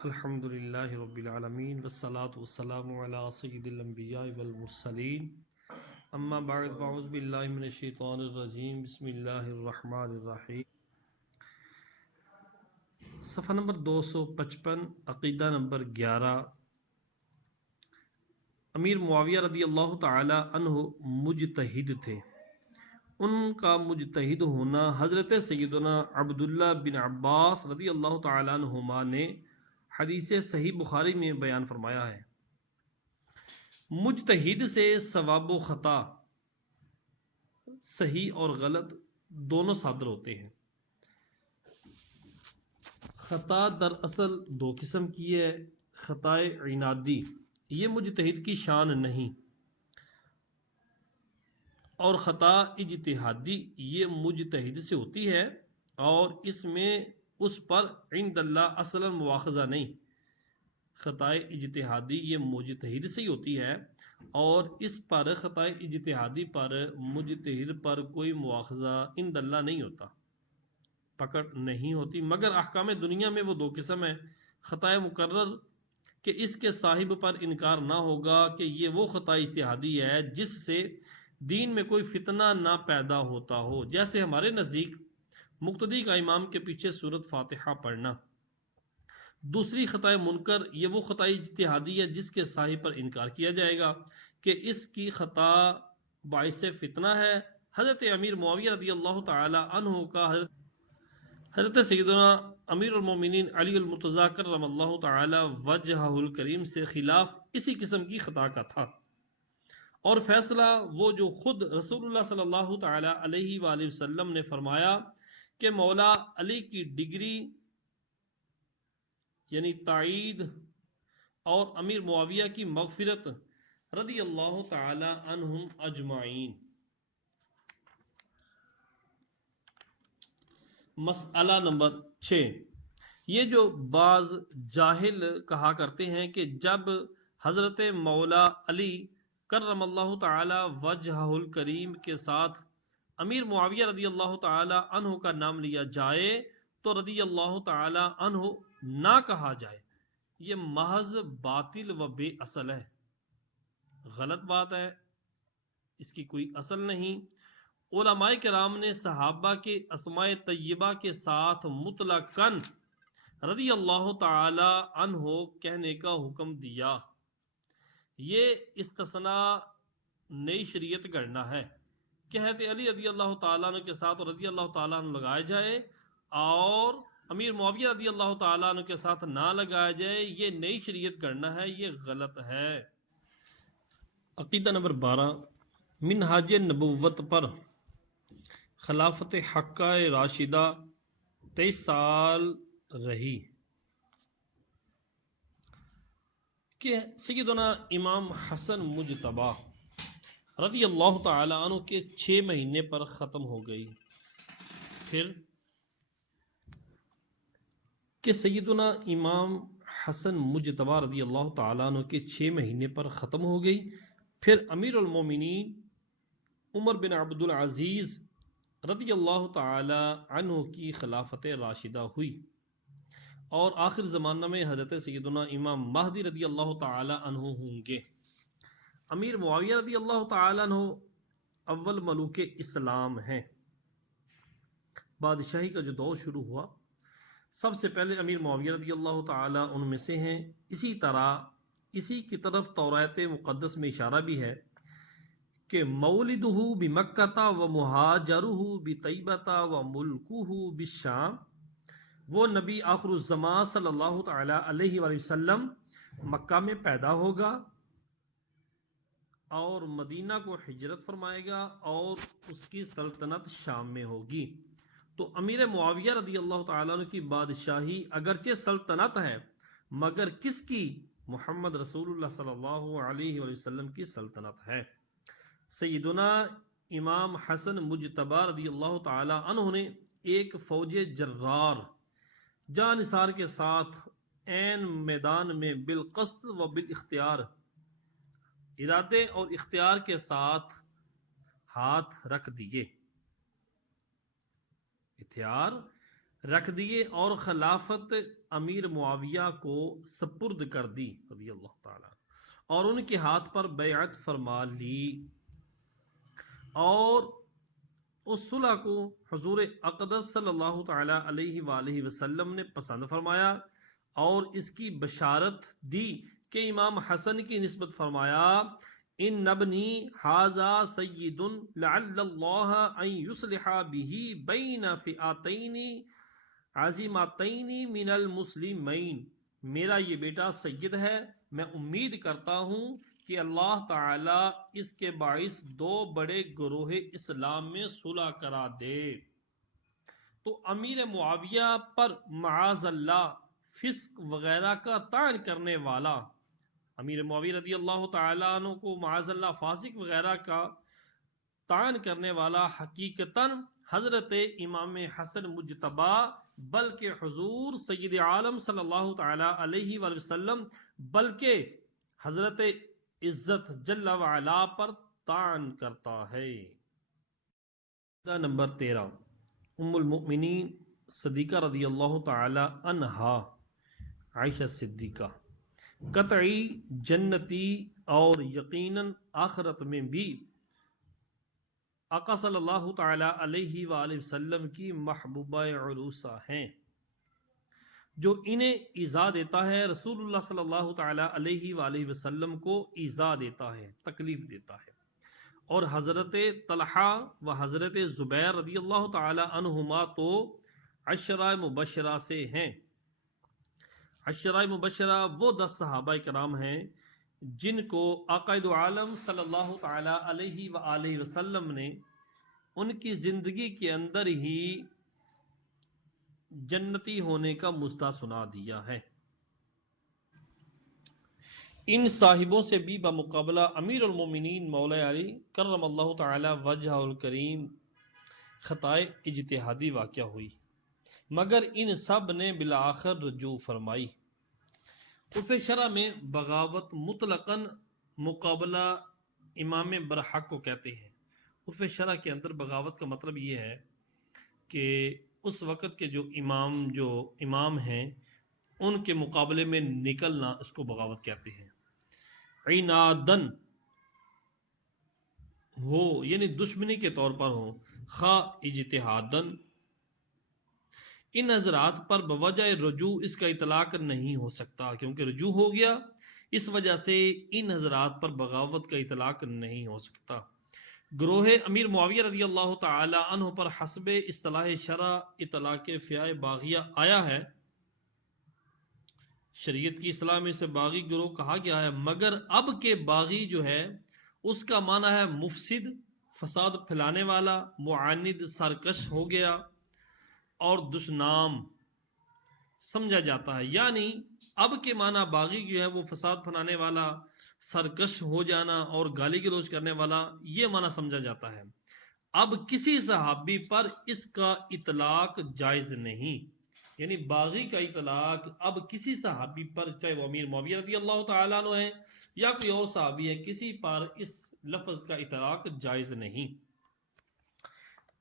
الحمد للہ رب العالمین والصلاة والسلام علی سید الانبیاء والمرسلین اما بعد فاعوذ باللہ من الشیطان الرجیم بسم اللہ الرحمن الرحیم۔ صفحہ نمبر 255، عقیدہ نمبر 11۔ امیر معاویہ رضی اللہ تعالی عنہ مجتہد تھے۔ ان کا مجتہد ہونا حضرت سیدنا عبداللہ بن عباس رضی اللہ تعالی عنہما نے حدیث صحیح بخاری میں بیان فرمایا ہے۔ مجتہد سے ثواب و خطا، صحیح اور غلط دونوں صادر ہوتے ہیں۔ خطا دراصل دو قسم کی ہے۔ خطائے عنادی، یہ مجتہد کی شان نہیں، اور خطا اجتہادی یہ مجتہد سے ہوتی ہے، اور اس میں اس پر عند اللہ اصلا مواخذہ نہیں۔ خطائے اجتہادی یہ مجتہد سے ہی ہوتی ہے، اور اس پر خطائے اجتہادی پر مجتہد پر کوئی مواخذہ عند اللہ نہیں ہوتا، پکڑ نہیں ہوتی۔ مگر احکام دنیا میں وہ دو قسم ہیں۔ خطائے مقرر کہ اس کے صاحب پر انکار نہ ہوگا کہ یہ وہ خطا اجتہادی ہے جس سے دین میں کوئی فتنہ نہ پیدا ہوتا ہو، جیسے ہمارے نزدیک مقتدی کا امام کے پیچھے سورۃ فاتحہ پڑھنا۔ دوسری خطائے منکر، یہ وہ خطا اجتہادی ہے جس کے صاحب پر انکار کیا جائے گا کہ اس کی خطا باعث فتنہ ہے۔ حضرت امیر معاویہ رضی اللہ تعالی عنہ کا حضرت سیدنا امیر المومنین علی المرتضیٰ کرم اللہ تعالی وجہہ الکریم سے خلاف اسی قسم کی خطا کا تھا، اور فیصلہ وہ جو خود رسول اللہ صلی اللہ تعالی علیہ وآلہ وسلم نے فرمایا کہ مولا علی کی ڈگری یعنی تائید اور امیر معاویہ کی مغفرت رضی اللہ تعالی عنہم اجمعین۔ مسئلہ نمبر 6، یہ جو بعض جاہل کہا کرتے ہیں کہ جب حضرت مولا علی کرم اللہ تعالی وجہہ الکریم کے ساتھ امیر معاویہ رضی اللہ تعالی عنہ کا نام لیا جائے تو رضی اللہ تعالی عنہ نہ کہا جائے، یہ محض باطل و بے اصل ہے، غلط بات ہے، اس کی کوئی اصل نہیں۔ علماء کرام نے صحابہ کے اسماء طیبہ کے ساتھ مطلقاً رضی اللہ تعالی عنہ کہنے کا حکم دیا، یہ استثناء نئی شریعت گڑنا ہے۔ کہتے علی رضی اللہ تعالیٰ عنہ کے ساتھ رضی اللہ تعالیٰ عنہ لگایا جائے اور امیر معاویہ رضی اللہ تعالیٰ عنہ کے ساتھ نہ لگایا جائے، یہ نئی شریعت گڑنا ہے، یہ غلط ہے۔ عقیدہ نمبر 12، منہاج نبوت پر خلافت حقہ راشدہ 23 سال رہی کہ سیدنا امام حسن مجتبی رضی اللہ تعالی عنہ کے 6 مہینے پر ختم ہو گئی، پھر کہ سیدنا امام حسن مجتبی رضی اللہ تعالی عنہ کے 6 مہینے پر ختم ہو گئی، پھر امیر المومنین عمر بن عبد العزیز رضی اللہ تعالی عنہ کی خلافت راشدہ ہوئی، اور آخر زمانہ میں حضرت سیدنا امام مہدی رضی اللہ تعالی عنہ ہوں گے۔ امیر معاویہ رضی اللہ تعالی عنہ اول ملوک اسلام ہیں۔ بادشاہی کا جو دور شروع ہوا، سب سے پہلے امیر معاویہ رضی اللہ تعالی عنہ میں سے ہیں۔ اسی طرح اسی کی طرف تورات مقدس میں اشارہ بھی ہے کہ مولدہ بمکہ و مہاجرہ بطیبہ و ملکہ بالشام، وہ نبی آخر الزمان صلی اللہ تعالی علیہ وآلہ وسلم مکہ میں پیدا ہوگا اور مدینہ کو ہجرت فرمائے گا، اور اس کی سلطنت شام میں ہوگی۔ تو امیر معاویہ رضی اللہ تعالیٰ عنہ کی بادشاہی اگرچہ سلطنت ہے، مگر کس کی؟ محمد رسول اللہ صلی اللہ علیہ وآلہ وسلم کی سلطنت ہے۔ سیدنا امام حسن مجتبی رضی اللہ تعالی عنہ نے ایک فوج جرار جاں نثار کے ساتھ عین میدان میں بالقصد و بالاختیار، ارادے اور اختیار کے ساتھ ہاتھ رکھ دیے۔ ہتھیار رکھ دیے اور خلافت امیر معاویہ کو سپرد کر دی رضی اللہ تعالیٰ، اور ان کے ہاتھ پر بیعت فرما لی، اور اس صلح کو حضور اقدس صلی اللہ تعالی علیہ وآلہ وسلم نے پسند فرمایا اور اس کی بشارت دی کہ امام حسن کی نسبت فرمایا ان ابنی ھذا سید لعل اللہ ان یصلح به بین فئتین عظیمتین من المسلمین، میرا یہ بیٹا سید ہے، میں امید کرتا ہوں کہ اللہ تعالی اس کے باعث دو بڑے گروہ اسلام میں صلح کرا دے۔ تو امیر معاویہ پر معاذ اللہ فسق وغیرہ کا طعن کرنے والا، امیر معاویہ رضی اللہ تعالیٰ عنہ کو معاذ اللہ فاسق وغیرہ کا طعن کرنے والا حقیقتاً حضرت امام حسن مجتبی بلکہ حضور سید عالم صلی اللہ تعالی علیہ وآلہ وسلم بلکہ حضرت عزت جل وعلا پر طعن کرتا ہے۔ نمبر 13 ام المؤمنین صدیقہ رضی اللہ تعالی عنہا عائشہ صدیقہ قطعی جنتی اور یقیناً آخرت میں بھی آقا صلی اللہ تعالی علیہ وآلہ وسلم کی محبوبہ عروسہ ہیں، جو انہیں ایذا دیتا ہے رسول اللہ صلی اللہ تعالی علیہ وآلہ وسلم کو ایذا دیتا ہے، تکلیف دیتا ہے، اور حضرت طلحہ و حضرت زبیر رضی اللہ تعالی عنہما تو عشرہ مبشرہ سے ہیں۔ عشرہ مبشرہ وہ 10 صحابہ کرام ہیں جن کو آقا دو عالم صلی اللہ تعالی علیہ وآلہ وسلم نے ان کی زندگی کے اندر ہی جنتی ہونے کا مژدہ سنا دیا ہے۔ ان صاحبوں سے بھی بمقابلہ امیر المومنین مولا علی کرم اللہ تعالی وجہ الکریم خطائے اجتہادی واقع ہوئی، مگر ان سب نے بالآخر رجوع فرمائی۔ عرف شرع میں بغاوت مطلقاً مقابلہ امام برحق کو کہتے ہیں۔ عرف شرع کے اندر بغاوت کا مطلب یہ ہے کہ اس وقت کے جو امام ہیں ان کے مقابلے میں نکلنا، اس کو بغاوت کہتے ہیں۔ عنادن ہو یعنی دشمنی کے طور پر ہو، خواہ اجتہادن، ان حضرات پر بوجہ رجوع اس کا اطلاق نہیں ہو سکتا، کیونکہ رجوع ہو گیا، اس وجہ سے ان حضرات پر بغاوت کا اطلاق نہیں ہو سکتا۔ گروہ امیر معاویہ رضی اللہ تعالی عنہ پر حسب اصطلاح شرع اطلاق فیاء باغیہ آیا ہے، شریعت کی اصطلاح میں سے باغی گروہ کہا گیا ہے، مگر اب کے باغی جو ہے اس کا معنی ہے مفسد، فساد پھیلانے والا، معاند، سرکش ہو گیا اور دشنام سمجھا جاتا ہے، یعنی اب کے معنی باغی جو ہے وہ فساد پھیلانے والا، سرکش ہو جانا اور گالی گلوچ کرنے والا، یہ معنی سمجھا جاتا ہے۔ اب کسی صحابی پر اس کا اطلاق جائز نہیں، یعنی باغی کا اطلاق اب کسی صحابی پر، چاہے وہ امیر معاویہ رضی اللہ تعالیٰ عنہ ہے یا کوئی اور صحابی ہے، کسی پر اس لفظ کا اطلاق جائز نہیں۔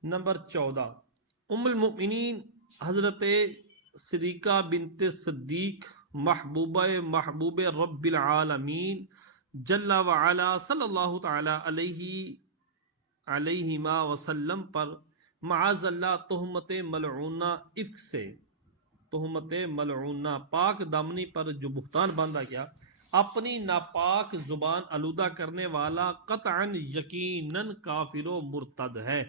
نمبر 14 ام المؤمنین حضرت صدیقہ بنت صدیق محبوب رب العالمین جل وعلا صلی اللہ تعالی علیہما وسلم پر معاذ اللہ تہمت ملعونہ افک سے، تہمت ملعونہ پاک دامنی پر جو بہتان باندھا گیا، اپنی ناپاک زبان آلودہ کرنے والا قطعاً یقیناً کافر و مرتد ہے،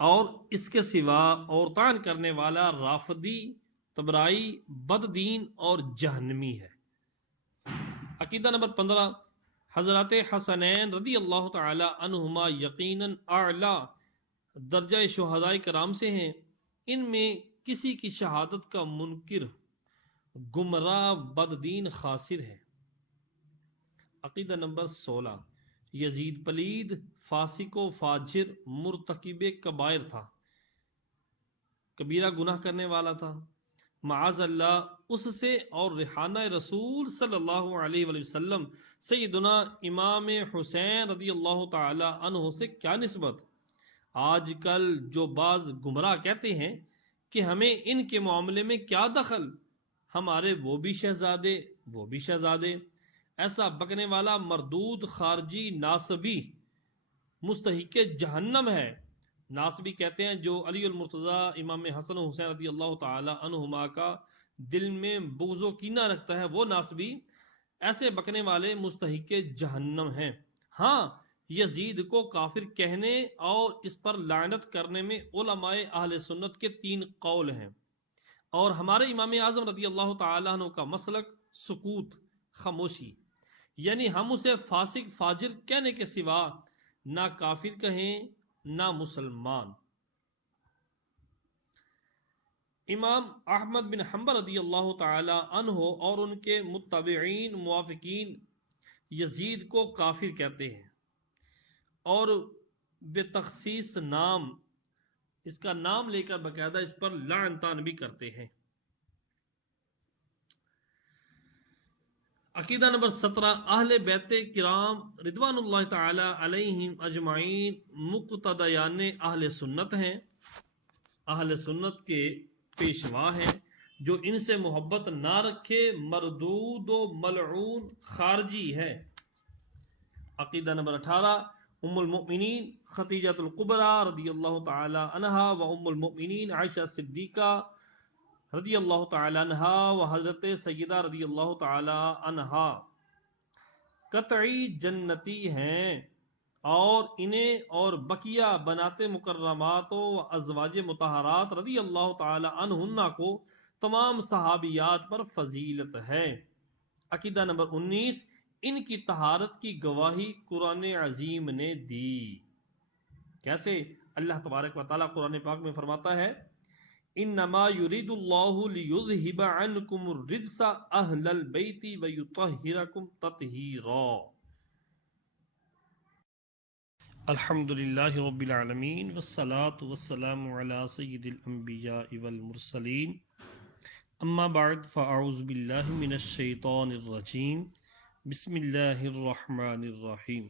اور اس کے سوا اور طعن کرنے والا رافضی، تبرائی، بد دین اور جہنمی ہے۔ عقیدہ نمبر 15 حضرت حسنین رضی اللہ تعالی عنہما یقیناً اعلیٰ درجہ شہداء کرام سے ہیں، ان میں کسی کی شہادت کا منکر گمراہ بد دین خاسر ہے۔ عقیدہ نمبر 16 یزید پلید، فاسق و فاجر، مرتکب کبائر تھا، کبیرہ گناہ کرنے والا تھا، معاذ اللہ اس سے، اور ریحانہ رسول صلی اللہ علیہ وآلہ وسلم سیدنا امام حسین رضی اللہ تعالی عنہ سے کیا نسبت؟ آج کل جو بعض گمراہ کہتے ہیں کہ ہمیں ان کے معاملے میں کیا دخل، ہمارے وہ بھی شہزادے، ایسا بکنے والا مردود خارجی ناصبی مستحق جہنم ہے۔ ناصبی کہتے ہیں جو علی المرتضی امام حسن و حسین رضی اللہ تعالی عنہما کا دل میں بغض و کینہ رکھتا ہے، وہ ناصبی ایسے بکنے والے مستحق جہنم ہیں۔ ہاں، یزید کو کافر کہنے اور اس پر لعنت کرنے میں علماء اہل سنت کے 3 قول ہیں، اور ہمارے امام اعظم رضی اللہ تعالی عنہ کا مسلک سکوت، خاموشی، یعنی ہم اسے فاسق فاجر کہنے کے سوا نہ کافر کہیں نہ مسلمان۔ امام احمد بن حنبل رضی اللہ تعالی عنہ اور ان کے متبعین موافقین یزید کو کافر کہتے ہیں اور بے تخصیص نام، اس کا نام لے کر باقاعدہ اس پر لعن طعن بھی کرتے ہیں۔ عقیدہ نمبر 17، اہل بیت کرام رضوان اللہ تعالی علیہم اجمعین مقتدیان اہل سنت ہیں، اہل سنت کے پیشوا ہیں۔ جو ان سے محبت نہ رکھے مردود و ملعون خارجی ہے۔ عقیدہ نمبر 18، ام المؤمنین خدیجہ الکبریٰ رضی اللہ تعالی عنہا و ام المؤمنین عائشہ صدیقہ رضی اللہ تعالی عنہا و حضرت سیدہ رضی اللہ تعالی عنہا قطعی جنتی ہیں، اور انہیں اور بقیہ بنات مکرمات و ازواج مطہرات رضی اللہ تعالی عنہن کو تمام صحابیات پر فضیلت ہے۔ عقیدہ نمبر 19، ان کی طہارت کی گواہی قرآن عظیم نے دی۔ کیسے؟ اللہ تبارک و تعالیٰ قرآن پاک میں فرماتا ہے انما یرید اللہ لیذہب عنکم الرجس اہل البیت ویطہرکم تطہیرا۔ الحمد للہ رب العالمین والصلاة والسلام علی سید الانبیاء والمرسلین، اما بعد فاعوذ باللہ من الشیطان الرجیم، بسم اللہ الرحمن الرحیم۔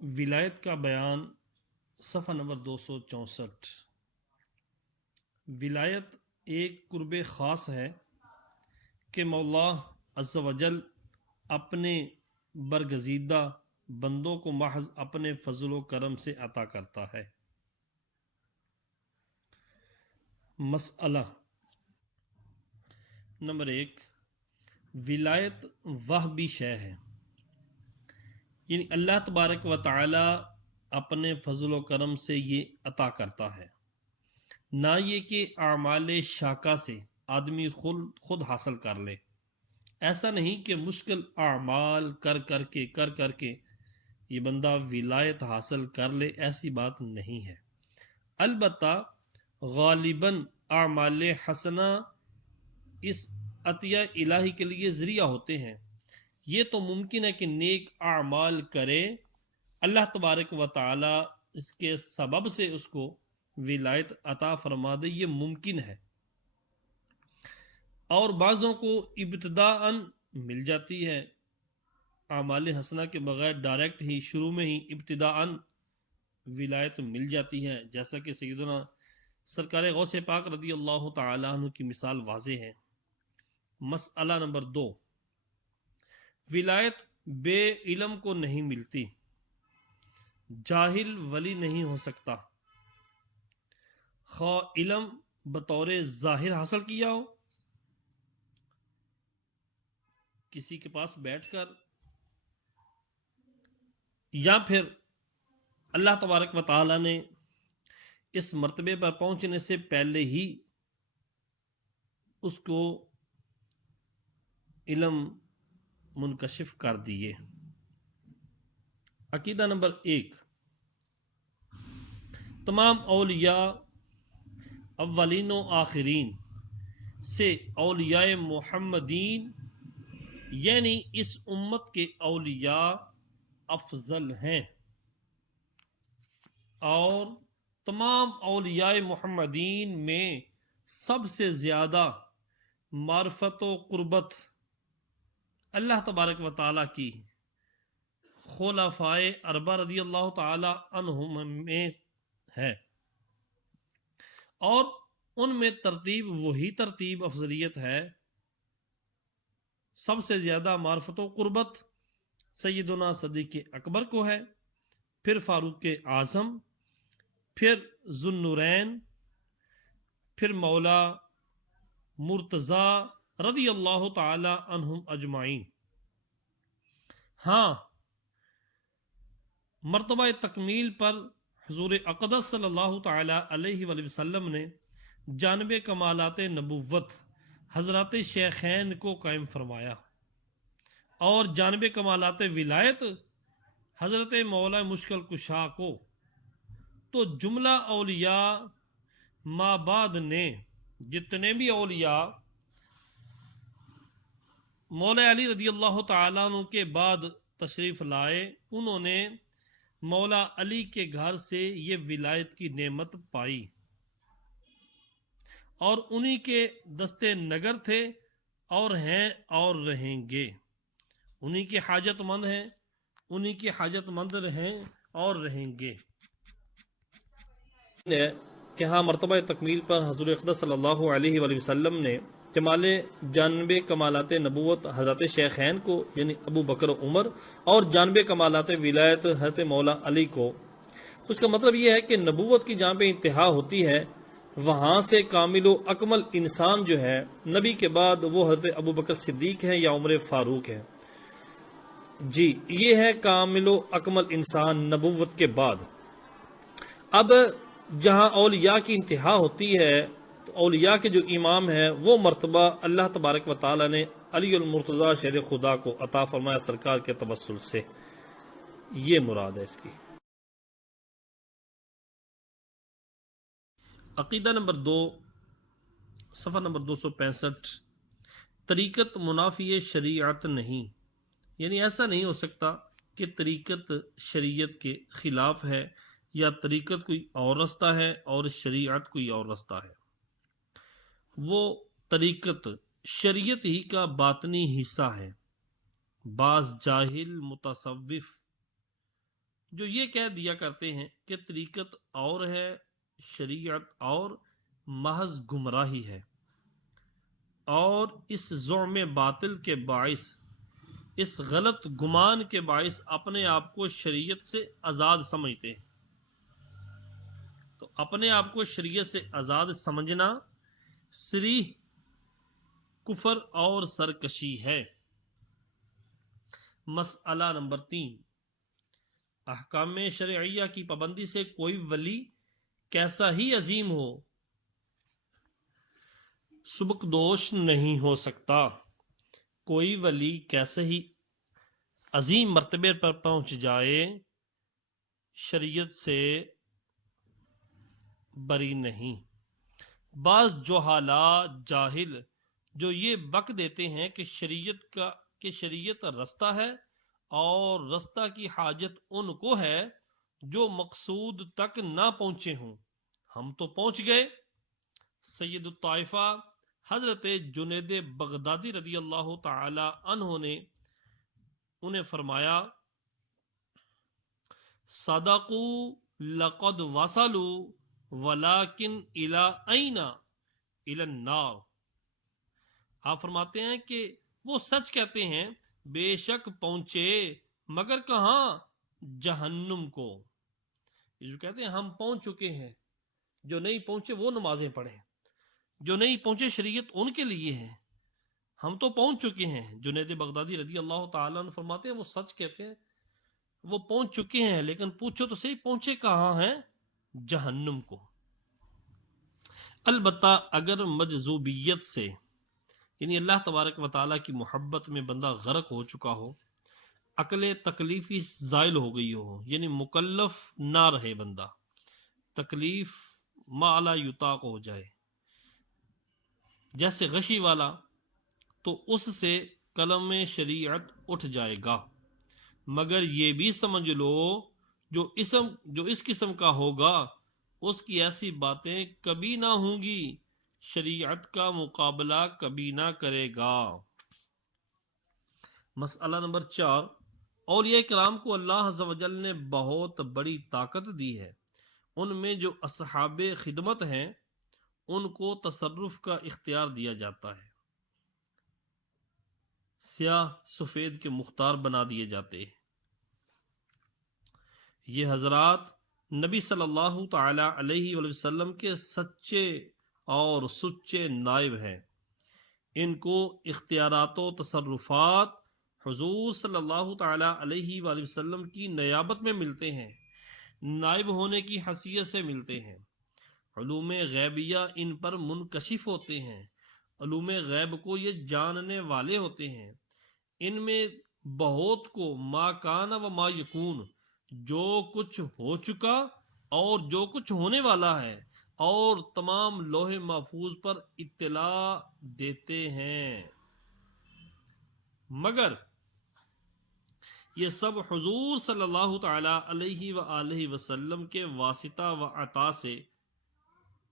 ولایت کا بیان، صفحہ نمبر 264۔ ولایت ایک قرب خاص ہے کہ مولا عز و جل اپنے برگزیدہ بندوں کو محض اپنے فضل و کرم سے عطا کرتا ہے۔ مسئلہ نمبر 1، ولایت وہ بھی شے ہے، یعنی اللہ تبارک و تعالی اپنے فضل و کرم سے یہ عطا کرتا ہے، نہ یہ کہ اعمال شاکہ سے آدمی خود حاصل کر لے۔ ایسا نہیں کہ مشکل اعمال کر کر کے یہ بندہ ولایت حاصل کر لے، ایسی بات نہیں ہے۔ البتہ غالباً اعمال حسنہ اس عطیہ الہی کے لیے ذریعہ ہوتے ہیں۔ یہ تو ممکن ہے کہ نیک اعمال کرے، اللہ تبارک و تعالی اس کے سبب سے اس کو ولایت عطا فرما دے، یہ ممکن ہے۔ اور بعضوں کو ابتداءً مل جاتی ہے، اعمال حسنہ کے بغیر ڈائریکٹ ہی شروع میں ہی ابتداءً ولایت مل جاتی ہے، جیسا کہ سیدنا سرکار غوث پاک رضی اللہ تعالی عنہ کی مثال واضح ہے۔ مسئلہ نمبر 2، ولایت بے علم کو نہیں ملتی، جاہل ولی نہیں ہو سکتا، خواہ علم بطور ظاہر حاصل کیا ہو، کسی کے پاس بیٹھ کر، یا پھر اللہ تبارک و تعالی نے اس مرتبے پر پہنچنے سے پہلے ہی اس کو علم منکشف کر دیے۔ عقیدہ نمبر 1، تمام اولیاء اولین و آخرین سے اولیاء محمدین یعنی اس امت کے اولیاء افضل ہیں، اور تمام اولیاء محمدین میں سب سے زیادہ معرفت و قربت اللہ تبارک و تعالی کی خلفائے اربعہ رضی اللہ تعالی عنہم میں ہے۔ اور ان میں ترتیب وہی ترتیب افضلیت ہے. سب سے زیادہ معرفت و قربت سیدنا صدیق اکبر کو ہے، پھر فاروق اعظم، پھر ذوالنورین، پھر مولا مرتضی رضی اللہ تعالی عنہم اجمعین. ہاں، مرتبہ تکمیل پر حضور اقدس صلی اللہ تعالی علیہ وآلہ وسلم نے جانب کمالات نبوت حضرات شیخین کو قائم فرمایا، اور جانب کمالات ولایت حضرت مولا مشکل کشا کو. تو جملہ اولیاء ما بعد نے جتنے بھی اولیاء مولا علی رضی اللہ تعالیٰ عنہ کے بعد تشریف لائے، انہوں نے مولا علی کے گھر سے یہ ولایت کی نعمت پائی، اور انہی کے دستے نگر تھے اور ہیں اور رہیں گے. انہی کے حاجت مند ہیں، انہی کے حاجت مند رہیں اور رہیں گے. کہ ہاں، مرتبہ تکمیل پر حضور اقدس صلی اللہ علیہ وآلہ وسلم نے جمال جانب کمالات نبوت حضرت شیخین کو یعنی ابو بکر و عمر اور جانب کمالات ولایت حضرت مولا علی کو. اس کا مطلب یہ ہے کہ نبوت کی جہاں پہ انتہا ہوتی ہے وہاں سے کامل و اکمل انسان جو ہے نبی کے بعد وہ حضرت ابو بکر صدیق ہے یا عمر فاروق ہے. جی، یہ ہے کامل و اکمل انسان نبوت کے بعد. اب جہاں اولیاء کی انتہا ہوتی ہے تو اولیاء کے جو امام ہیں وہ مرتبہ اللہ تبارک و تعالی نے علی المرتضی شیر خدا کو عطا فرمایا سرکار کے توسل سے. یہ مراد ہے اس کی. عقیدہ نمبر 2، صفحہ نمبر 265. طریقت منافی شریعت نہیں، یعنی ایسا نہیں ہو سکتا کہ طریقت شریعت کے خلاف ہے یا طریقت کوئی اور رستہ ہے اور شریعت کوئی اور رستہ ہے. وہ طریقت شریعت ہی کا باطنی حصہ ہے. بعض جاہل متصوف جو یہ کہہ دیا کرتے ہیں کہ طریقت اور ہے شریعت اور، محض گمراہی ہے، اور اس زعم باطل کے باعث، اس غلط گمان کے باعث اپنے آپ کو شریعت سے آزاد سمجھتے ہیں. تو اپنے آپ کو شریعت سے آزاد سمجھنا صریح کفر اور سرکشی ہے. مسئلہ نمبر 3، احکام شرعیہ کی پابندی سے کوئی ولی کیسا ہی عظیم ہو سبکدوش نہیں ہو سکتا. کوئی ولی کیسے ہی عظیم مرتبے پر پہنچ جائے شریعت سے بری نہیں. بعض جہالا جاہل جو یہ بک دیتے ہیں کہ شریعت رستہ ہے اور رستہ کی حاجت ان کو ہے جو مقصود تک نہ پہنچے ہوں. ہم تو پہنچ گئے. سید الطائفہ حضرت جنید بغدادی رضی اللہ تعالی عنہ نے انہیں فرمایا، صدقوا لقد وصلوا ولکن الی این الی النار. آپ فرماتے ہیں کہ وہ سچ کہتے ہیں، بے شک پہنچے مگر کہاں؟ جہنم کو. جو کہتے ہیں ہم پہنچ چکے ہیں، جو نہیں پہنچے وہ نمازیں پڑھیں، جو نہیں پہنچے شریعت ان کے لیے ہے. ہم تو پہنچ چکے ہیں. جنید بغدادی رضی اللہ تعالیٰ عنہ فرماتے ہیں وہ سچ کہتے ہیں، وہ پہنچ چکے ہیں، لیکن پوچھو تو صحیح پہنچے کہاں ہیں؟ جہنم کو. البتہ اگر مجذوبیت سے یعنی اللہ تبارک و تعالیٰ کی محبت میں بندہ غرق ہو چکا ہو، عقل تکلیفی زائل ہو گئی ہو، یعنی مکلف نہ رہے بندہ، تکلیف ما لا یطاق ہو جائے جیسے غشی والا، تو اس سے قلم شریعت اٹھ جائے گا. مگر یہ بھی سمجھ لو جو اس قسم کا ہوگا اس کی ایسی باتیں کبھی نہ ہوں گی، شریعت کا مقابلہ کبھی نہ کرے گا. مسئلہ نمبر 4، اولیاء کرام کو اللہ عز و جل نے بہت بڑی طاقت دی ہے. ان میں جو اصحاب خدمت ہیں ان کو تصرف کا اختیار دیا جاتا ہے، سیاہ سفید کے مختار بنا دیے جاتے ہیں۔ یہ حضرات نبی صلی اللہ تعالی علیہ وآلہ وسلم کے سچے اور سچے نائب ہیں۔ ان کو اختیارات و تصرفات حضور صلی اللہ تعالی علیہ وآلہ وسلم کی نیابت میں ملتے ہیں، نائب ہونے کی حیثیت سے ملتے ہیں۔ علوم غیبیہ ان پر منکشف ہوتے ہیں، علوم غیب کو یہ جاننے والے ہوتے ہیں۔ ان میں بہت کو ما کان و ما یکون، جو کچھ ہو چکا اور جو کچھ ہونے والا ہے، اور تمام لوح محفوظ پر اطلاع دیتے ہیں، مگر یہ سب حضور صلی اللہ تعالی علیہ وآلہ وسلم کے واسطہ و عطا سے۔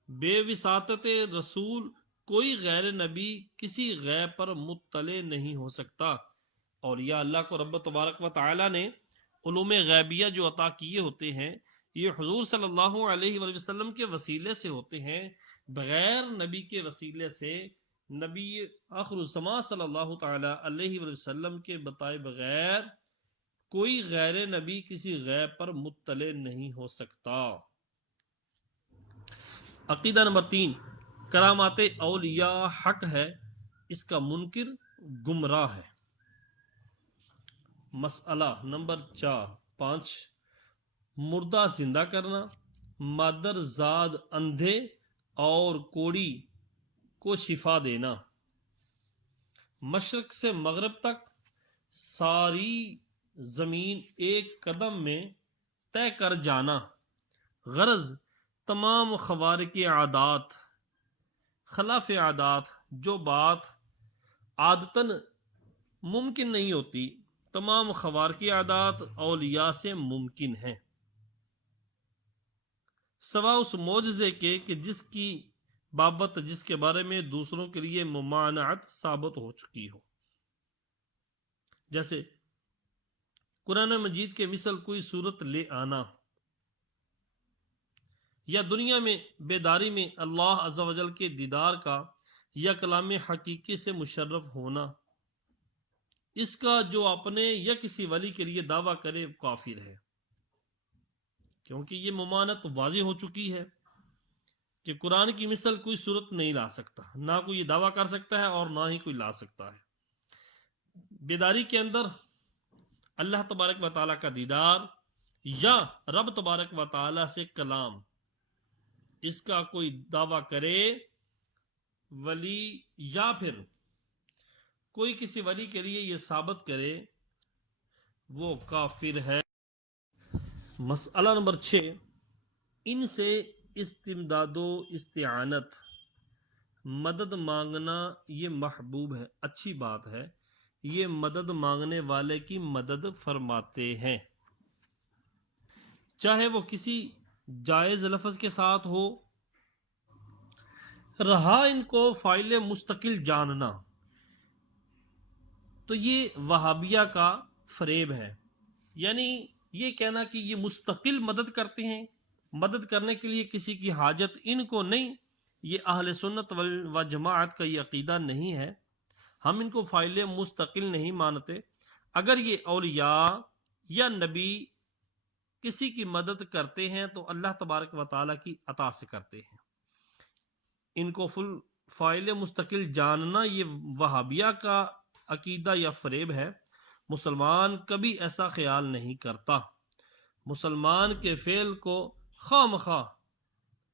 بے وساطت رسول کوئی غیر نبی کسی غیب پر مطلع نہیں ہو سکتا۔ اور یا اللہ کو رب تبارک و تعالی نے علوم غیبیہ جو عطا کیے ہوتے ہیں، یہ حضور صلی اللہ علیہ وآلہ وسلم کے وسیلے سے ہوتے ہیں۔ بغیر نبی کے وسیلے سے، نبی آخر الزمان صلی اللہ تعالی علیہ وآلہ وسلم کے بتائے بغیر کوئی غیر نبی کسی غیب پر مطلع نہیں ہو سکتا۔ عقیدہ نمبر 3، کرامات اولیاء حق ہے، اس کا منکر گمراہ ہے۔ مسئلہ نمبر 5، مردہ زندہ کرنا، مادر زاد اندھے اور کوڑی کو شفا دینا، مشرق سے مغرب تک ساری زمین ایک قدم میں طے کر جانا، غرض تمام خوارق عادات، خلاف عادات، جو بات عادتاً ممکن نہیں ہوتی، تمام خوارق عادات اولیاء سے ممکن ہیں، سوا اس معجزے کے کہ جس کی بابت جس کے بارے میں دوسروں کے لیے ممانعت ثابت ہو چکی ہو، جیسے قرآن مجید کے مثل کوئی صورت لے آنا، یا دنیا میں بیداری میں اللہ عز و جل کے دیدار کا یا کلام حقیقی سے مشرف ہونا، اس کا جو اپنے یا کسی ولی کے لیے دعویٰ کرے کافر ہے، کیونکہ یہ ممانعت واضح ہو چکی ہے کہ قرآن کی مثل کوئی صورت نہیں لا سکتا، نہ کوئی یہ دعویٰ کر سکتا ہے اور نہ ہی کوئی لا سکتا ہے۔ بیداری کے اندر اللہ تبارک و تعالیٰ کا دیدار یا رب تبارک و تعالیٰ سے کلام، اس کا کوئی دعویٰ کرے ولی یا پھر کوئی کسی ولی کے لیے یہ ثابت کرے، وہ کافر ہے۔ مسئلہ نمبر 6، ان سے استمداد و استعانت، مدد مانگنا، یہ محبوب ہے، اچھی بات ہے، یہ مدد مانگنے والے کی مدد فرماتے ہیں، چاہے وہ کسی جائز لفظ کے ساتھ ہو۔ رہا ان کو فائل مستقل جاننا، تو یہ وہابیہ کا فریب ہے، یعنی یہ کہنا کہ یہ مستقل مدد کرتے ہیں، مدد کرنے کے لیے کسی کی حاجت ان کو نہیں، یہ اہل سنت و جماعت کا یہ عقیدہ نہیں ہے، ہم ان کو فائل مستقل نہیں مانتے۔ اگر یہ اولیاء یا نبی کسی کی مدد کرتے ہیں تو اللہ تبارک و تعالیٰ کی عطا سے کرتے ہیں، ان کو فائل مستقل جاننا یہ وہابیہ کا عقیدہ یا فریب ہے۔ مسلمان کبھی ایسا خیال نہیں کرتا، مسلمان کے فعل کو خواہ مخواہ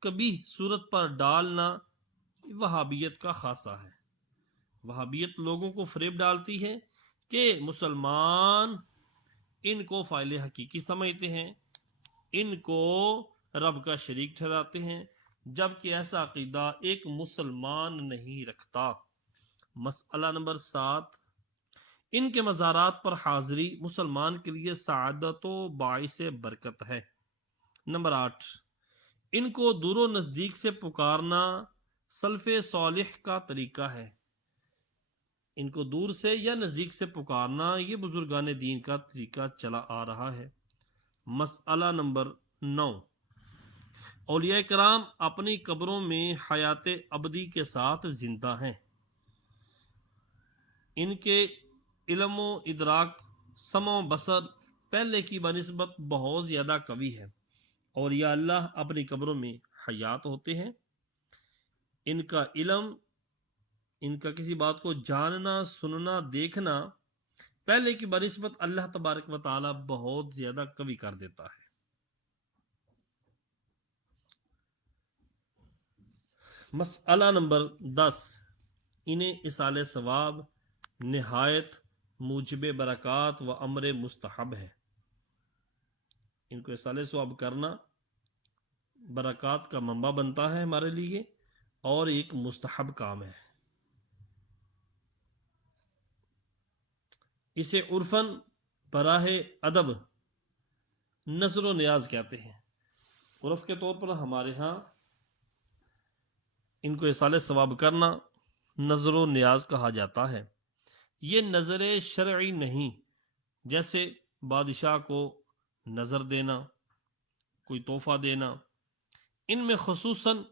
کبھی صورت پر ڈالنا وہابیت کا خاصہ ہے۔ وہابیت لوگوں کو فریب ڈالتی ہے کہ مسلمان ان کو فاعل حقیقی سمجھتے ہیں، ان کو رب کا شریک ٹھہراتے ہیں، جبکہ ایسا عقیدہ ایک مسلمان نہیں رکھتا۔ مسئلہ نمبر 7، ان کے مزارات پر حاضری مسلمان کے لیے سعادت و باعث برکت ہے۔ نمبر 8، ان کو دور و نزدیک سے پکارنا سلف صالح کا طریقہ ہے، ان کو دور سے یا نزدیک سے پکارنا یہ بزرگان دین کا طریقہ چلا آ رہا ہے۔ مسئلہ نمبر 9، اولیاء کرام اپنی قبروں میں حیات ابدی کے ساتھ زندہ ہیں، ان کے علم و ادراک، سمع و بصر پہلے کی بنسبت بہت زیادہ قوی ہے۔ اولیاء اللہ اپنی قبروں میں حیات ہوتے ہیں، ان کا علم، ان کا کسی بات کو جاننا، سننا، دیکھنا پہلے کی بنسبت اللہ تبارک و تعالی بہت زیادہ قوی کر دیتا ہے۔ مسئلہ نمبر 10، انہیں اصال ثواب نہایت موجب برکات و امر مستحب ہے۔ ان کو اصال ثواب کرنا برکات کا منبع بنتا ہے ہمارے لیے اور ایک مستحب کام ہے۔ اسے عرفاً براہ ادب نظر و نیاز کہتے ہیں۔ عرف کے طور پر ہمارے ہاں ان کو اصال ثواب کرنا نظر و نیاز کہا جاتا ہے۔ یہ نظر شرعی نہیں، جیسے بادشاہ کو نظر دینا، کوئی تحفہ دینا۔ ان میں خصوصاً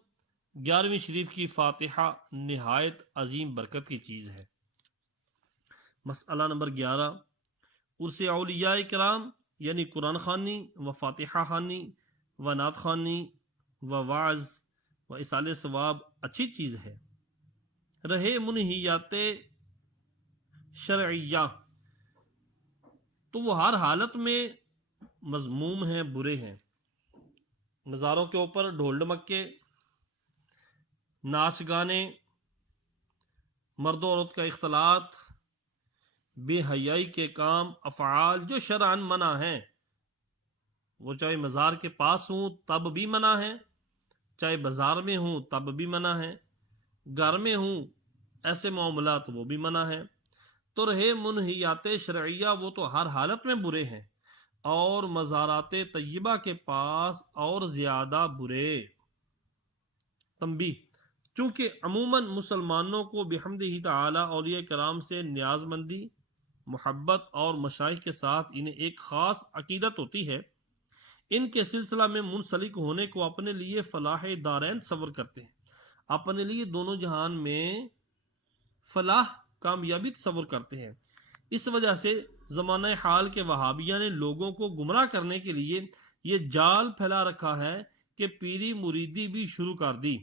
11ویں شریف کی فاتحہ نہایت عظیم برکت کی چیز ہے۔ مسئلہ نمبر 11، عرس اولیاء کرام یعنی قرآن خوانی و فاتحہ خوانی و نعت خوانی و وعظ و اصال ثواب اچھی چیز ہے۔ رہے منہیات شرعیہ تو وہ ہر حالت میں مذموم ہیں، برے ہیں۔ مزاروں کے اوپر ڈھول ڈمکے، ناچ گانے، مرد و عورت کا اختلاط، بے حیائی کے کام، افعال جو شرعاً منع ہیں، وہ چاہے مزار کے پاس ہوں تب بھی منع ہیں، چاہے بازار میں ہوں تب بھی منع ہیں، گھر میں ہوں ایسے معاملات وہ بھی منع ہیں۔ تو رہے منہیات شرعیہ وہ تو ہر حالت میں برے ہیں، اور مزارات طیبہ کے پاس اور زیادہ برے۔ تنبیہ، چونکہ عموماً مسلمانوں کو بحمدہ تعالی اولیاء کرام سے نیاز مندی، محبت اور مشائخ کے ساتھ انہیں ایک خاص عقیدت ہوتی ہے، ان کے سلسلہ میں منسلک ہونے کو اپنے لیے فلاح دارین تصور کرتے ہیں، اپنے لیے دونوں جہان میں فلاح، کامیابی تصور کرتے ہیں۔ اس وجہ سے زمانہ حال کے وہابیہ نے لوگوں کو گمراہ کرنے کے لیے یہ جال پھیلا رکھا ہے کہ پیری مریدی بھی شروع کر دی۔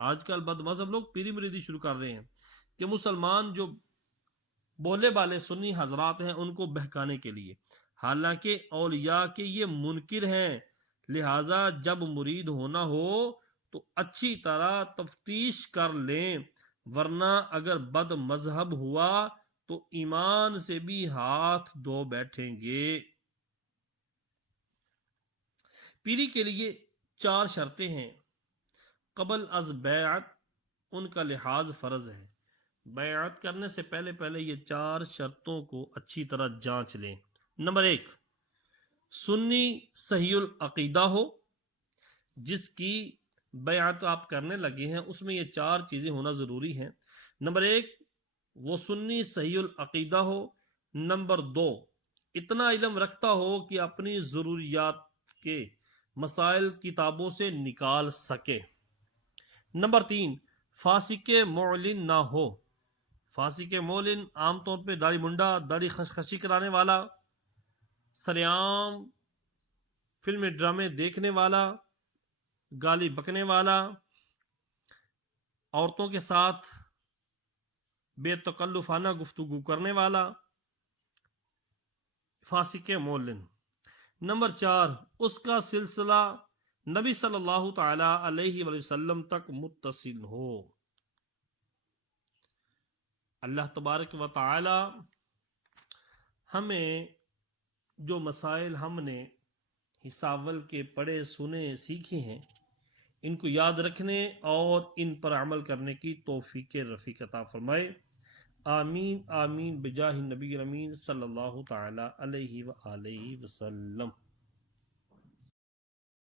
آج کل بد مذہب لوگ پیری مریدی شروع کر رہے ہیں کہ مسلمان جو بولے بالے سنی حضرات ہیں ان کو بہکانے کے لیے، حالانکہ اولیاء کے یہ منکر ہیں۔ لہٰذا جب مرید ہونا ہو تو اچھی طرح تفتیش کر لیں، ورنہ اگر بد مذہب ہوا تو ایمان سے بھی ہاتھ دھو بیٹھیں گے۔ پیری کے لیے 4 شرطیں ہیں۔ قبل از بیعت ان کا لحاظ فرض ہے۔ بیعت کرنے سے پہلے یہ 4 شرطوں کو اچھی طرح جانچ لیں۔ نمبر 1، سنی صحیح العقیدہ ہو۔ جس کی بیعت آپ کرنے لگے ہیں اس میں یہ 4 چیزیں ہونا ضروری ہیں۔ نمبر 1، وہ سنی صحیح العقیدہ ہو۔ نمبر 2، اتنا علم رکھتا ہو کہ اپنی ضروریات کے مسائل کتابوں سے نکال سکے۔ نمبر 3، فاسق معلن نہ ہو۔ فاسق معلن عام طور پہ داڑھی منڈا، داڑھی خشخشی کرانے والا، سریعام فلم ڈرامے دیکھنے والا، گالی بکنے والا، عورتوں کے ساتھ بے تکلفانہ گفتگو کرنے والا، فاسق معلن۔ نمبر 4، اس کا سلسلہ نبی صلی اللہ تعالی علیہ وآلہ وسلم تک متصل ہو۔ اللہ تبارک و تعالی ہمیں جو مسائل ہم نے حساب کے پڑھے، سنے، سیکھے ہیں، ان کو یاد رکھنے اور ان پر عمل کرنے کی توفیق رفیق عطا فرمائے۔ آمین آمین بجاہ النبی الامین صلی اللہ تعالی علیہ وآلہ وسلم۔